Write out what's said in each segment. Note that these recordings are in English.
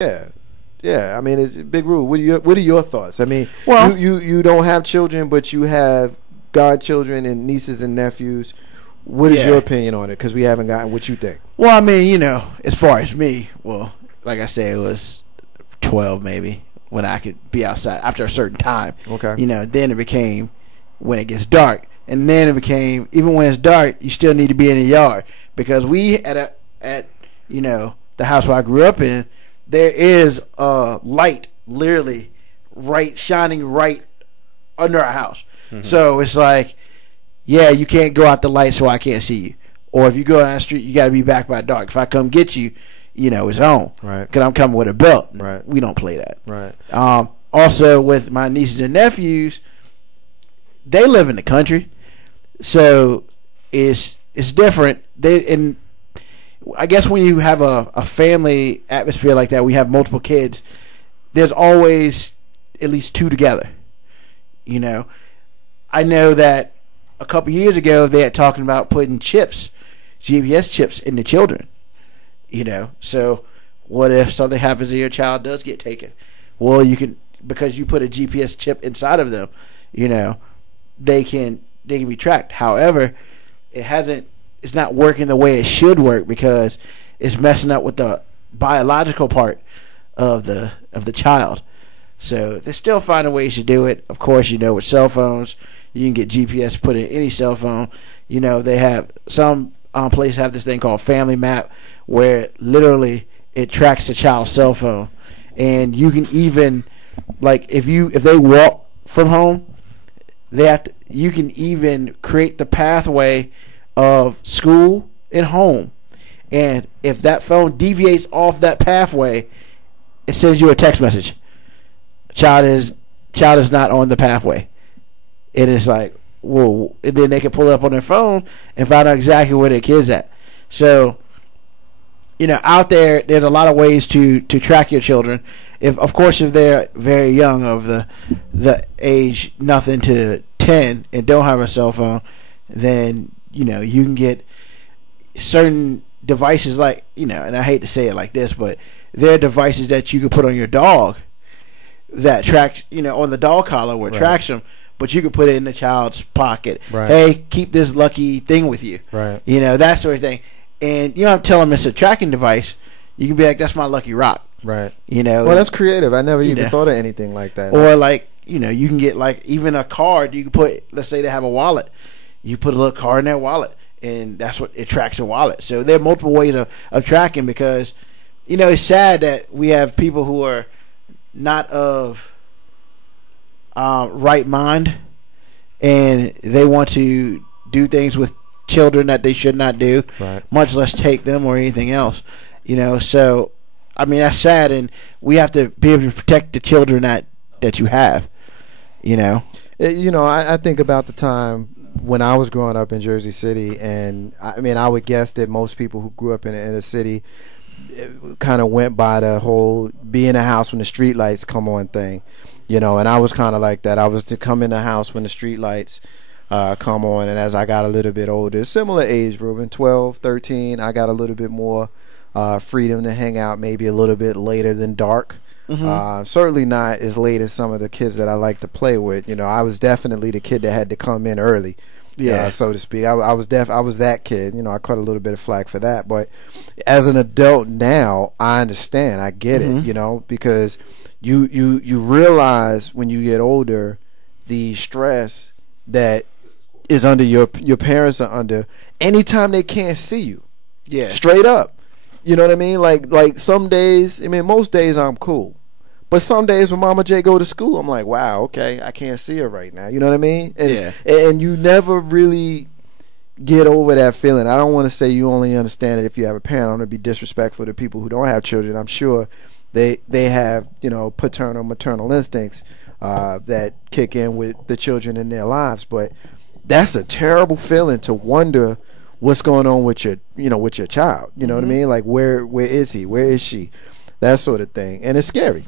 Yeah. Yeah, I mean, it's Big Rule. What are your thoughts? I mean, Well, you don't have children, but you have godchildren and nieces and nephews. What is your opinion on it? Because we haven't gotten what you think. Well, I mean, as far as me, well, like I said, it was 12 maybe when I could be outside after a certain time. Okay. Then it became when it gets dark, and then it became even when it's dark, you still need to be in the yard because we at the house where I grew up in, there is a light literally shining right under our house. Mm-hmm. So it's like, yeah, you can't go out the light, so I can't see you. Or if you go down the street, you got to be back by dark. If I come get you, it's on. Right. Because I'm coming with a belt. Right. We don't play that. Right. Also, with my nieces and nephews, they live in the country, so it's different. I guess when you have a family atmosphere like that, we have multiple kids. There's always at least two together. I know that a couple years ago they had talking about putting GPS chips in the children. So what if something happens and your child does get taken? Well, you can, because you put a GPS chip inside of them, they can be tracked. However, it's not working the way it should work because it's messing up with the biological part of the child. So they're still finding ways to do it. Of course, with cell phones, you can get GPS put in any cell phone. They have some places have this thing called Family Map where literally it tracks the child's cell phone, and you can even if they walk from home, you can even create the pathway of school and home, and if that phone deviates off that pathway, it sends you a text message. Child is not on the pathway. It is like, whoa, and then they can pull it up on their phone and find out exactly where their kid's at. So, out there's a lot of ways to track your children. If they're very young, of the age nothing to 10 and don't have a cell phone, then you can get certain devices and I hate to say it like this, but there are devices that you can put on your dog that tracks, on the dog collar where it tracks them, but you can put it in the child's pocket. Right. Hey, keep this lucky thing with you. Right. That sort of thing. And you don't tell them it's a tracking device. You can be like, that's my lucky rock. Right. Well, that's creative. I never even thought of anything like that. Or you can get even a card. You can put, let's say they have a wallet. You put a little card in their wallet, and that's what it tracks a wallet. So there are multiple ways of tracking because, it's sad that we have people who are not of right mind, and they want to do things with children that they should not do, much less take them or anything else. So I mean, that's sad, and we have to be able to protect the children that you have. I think about the time when I was growing up in Jersey City, and I would guess that most people who grew up in the inner city kind of went by the whole be in a house when the street lights come on thing, and I was kind of like that. I was to come in the house when the street lights come on, and as I got a little bit older, similar age, Ruben, 12, 13, I got a little bit more freedom to hang out maybe a little bit later than dark. Mm-hmm. Certainly not as late as some of the kids that I like to play with. I was definitely the kid that had to come in early, so to speak. I was that kid. I caught a little bit of flack for that, but as an adult now, I understand. I get it. Because you realize when you get older the stress that is under your parents are under anytime they can't see you. Yeah, straight up. You know what I mean? Like some days, most days I'm cool. But some days when Mama J go to school, I'm like, wow, okay, I can't see her right now. You know what I mean? And you never really get over that feeling. I don't want to say you only understand it if you have a parent. I don't want to be disrespectful to people who don't have children. I'm sure they have, paternal, maternal instincts that kick in with the children in their lives. But that's a terrible feeling to wonder what's going on with your child. You know what I mean? Like where is he? Where is she? That sort of thing. And it's scary.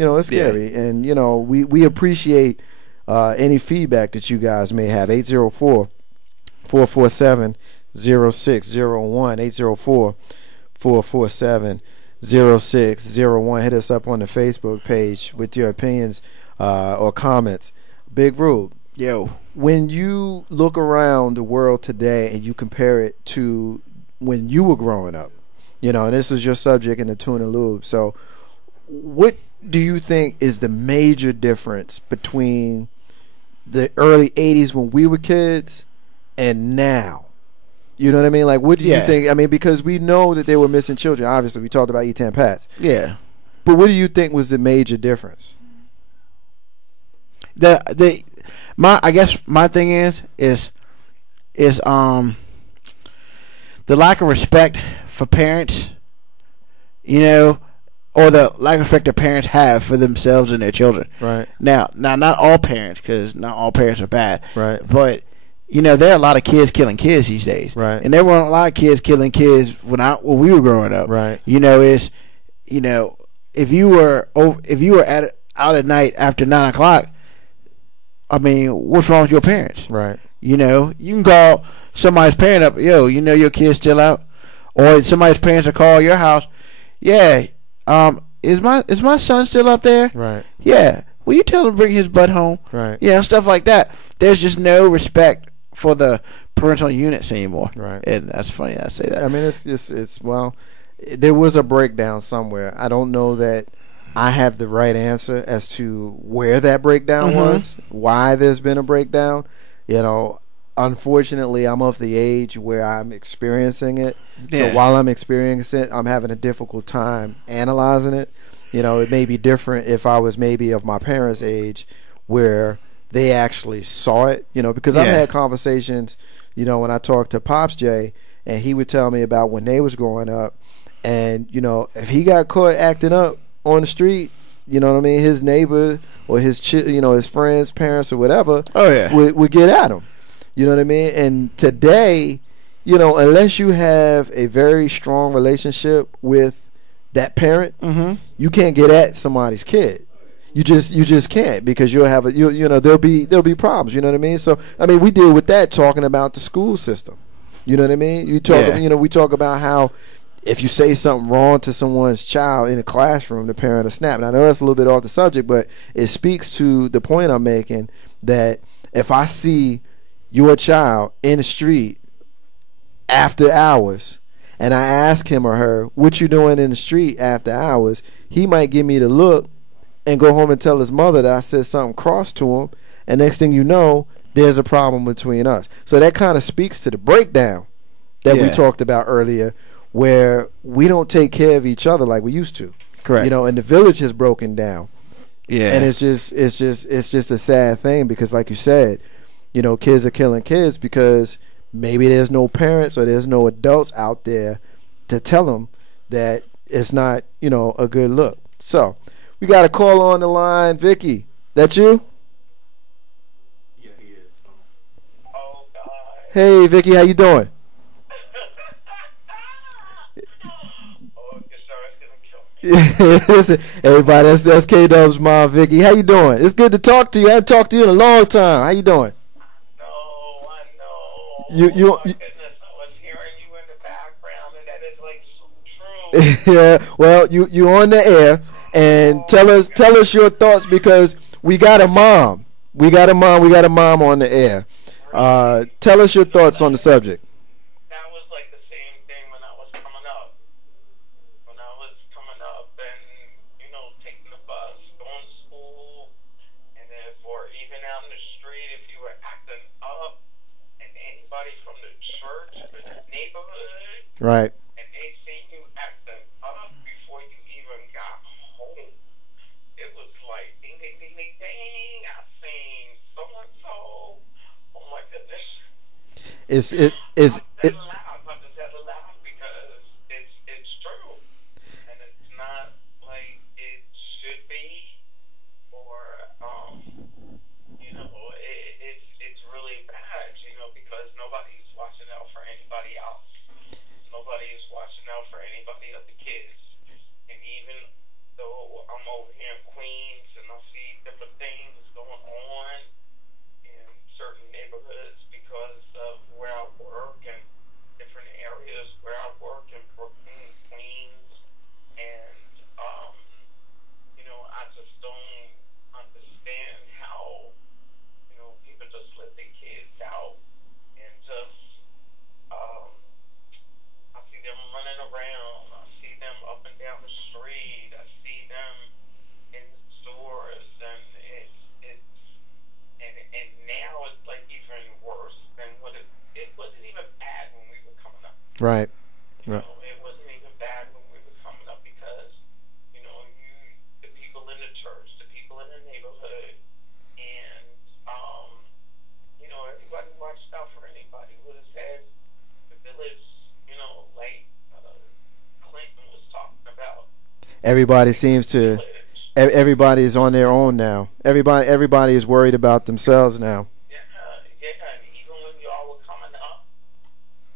It's scary. Yeah. And we appreciate any feedback that you guys may have. 804-447-0601. 804-447 0601. Hit us up on the Facebook page with your opinions or comments. Big Rube, Yo. when you look around the world today and you compare it to when you were growing up, and this was your subject in the Tune and Lube. So what do you think is the major difference between the early 80s when we were kids and now? You know what I mean? Like, what do you think? I mean, because we know that they were missing children. Obviously, we talked about E10 Pats. Yeah. But what do you think was the major difference? I guess my thing is the lack of respect for parents, or the lack of respect that parents have for themselves and their children. Right. Now, not all parents, because not all parents are bad. Right. But there are a lot of kids killing kids these days. Right. And there weren't a lot of kids killing kids when we were growing up. Right. If you were out at night after 9 o'clock, I mean, what's wrong with your parents? Right. You can call somebody's parent up. Yo, your kid's still out, or somebody's parents will call your house. Yeah. Is my son still up there? Right. Yeah. Will you tell him to bring his butt home? Right. Stuff like that. There's just no respect for the parental units anymore. Right. And that's funny I say that. I mean, it's well, there was a breakdown somewhere. I don't know that I have the right answer as to where that breakdown was, why there's been a breakdown. Unfortunately, I'm of the age where I'm experiencing it. Yeah. So while I'm experiencing it, I'm having a difficult time analyzing it. It may be different if I was maybe of my parents' age where they actually saw it, because I've had conversations, when I talked to Pops J, and he would tell me about when they was growing up, and, if he got caught acting up on the street, his neighbor or his his friends, parents or whatever would get at him. You know what I mean? And today, unless you have a very strong relationship with that parent, you can't get at somebody's kid. You just can't, because you'll have there'll be problems. You know what I mean? So I mean, we deal with that talking about the school system. You know what I mean? We talk about how if you say something wrong to someone's child in a classroom, the parent will snap. And I know that's a little bit off the subject, but it speaks to the point I'm making, that if I see your child in the street after hours and I ask him or her, what you doing in the street after hours, he might give me the look and go home and tell his mother that I said something cross to him, and next thing you know, there's a problem between us. So that kind of speaks to the breakdown that we talked about earlier, where we don't take care of each other like we used to. Correct. And the village has broken down. Yeah. And it's just a sad thing, because like you said, kids are killing kids because maybe there's no parents or there's no adults out there to tell them that it's not, a good look. So we got a call on the line. Vicky, that you? Yeah, he is. Oh, God. Hey, Vicky, how you doing? Listen, everybody, that's K-Dub's mom, Vicky. How you doing? It's good to talk to you. I haven't talked to you in a long time. How you doing? No, I know. You, oh, my goodness, I was hearing you in the background, and that is like so true. Yeah, well, you on the air, and tell us your thoughts, because we got a mom. We got a mom on the air. Tell us your thoughts on the subject. That was like the same thing when I was coming up. When I was coming up and, taking the bus, going to school, and then even out in the street, if you were acting up, and anybody from the church or the neighborhood, Right. and they seen you acting up before you even got home, it was like, ding, ding, ding, ding, ding, I seen so-and-so. Oh, my goodness. I just had to laugh. I just had to laugh because it's true. And it's not like it should be, or, it's really bad, because nobody's watching out for anybody else. Nobody is watching out for anybody of the kids. And even though I'm over here in Queens and I see different things going on in certain neighborhoods because of where I work and Right. You know, it wasn't even bad when we were coming up because, you know, the people in the church, the people in the neighborhood, and, you know, everybody watched out for anybody. Would have said the village, you know, like Clinton was talking about. Everybody seems to. Everybody is on their own now. Everybody is worried about themselves now. Yeah, and even when y'all were coming up,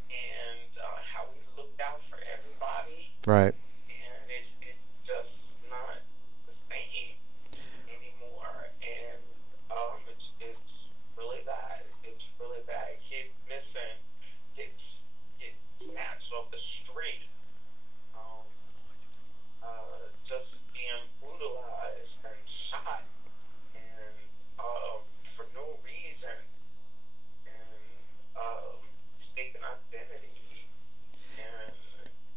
and how we looked out for everybody, Right. and it's just not the same anymore, and it's really bad. It's really bad. Kids missing, get snatched off the street, just being brutalized and shot, and for no reason, and mistaken identity, and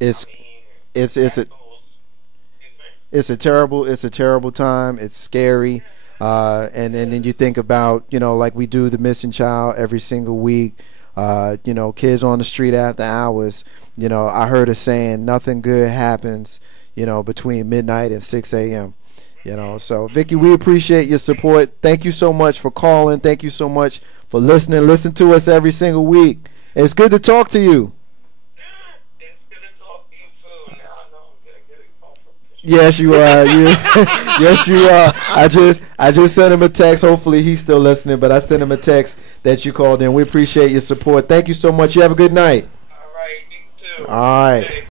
It's I mean, it's excuse me. it's a terrible time. It's scary. And then you think about, you know, like we do the missing child every single week. You know, kids on the street after hours. You know, I heard a saying, nothing good happens, you know, between midnight and 6 a.m. You know, so Vicky, we appreciate your support. Thank you so much for calling. Thank you so much for listening. Listen to us every single week. It's good to talk to you. It's good to talk to you too. Now I know I'm gonna get a call from Bishop. Yes, you are. Yes, you are. I just sent him a text. Hopefully he's still listening, but I sent him a text that you called in. We appreciate your support. Thank you so much. You have a good night. All right, you too. All right. Okay.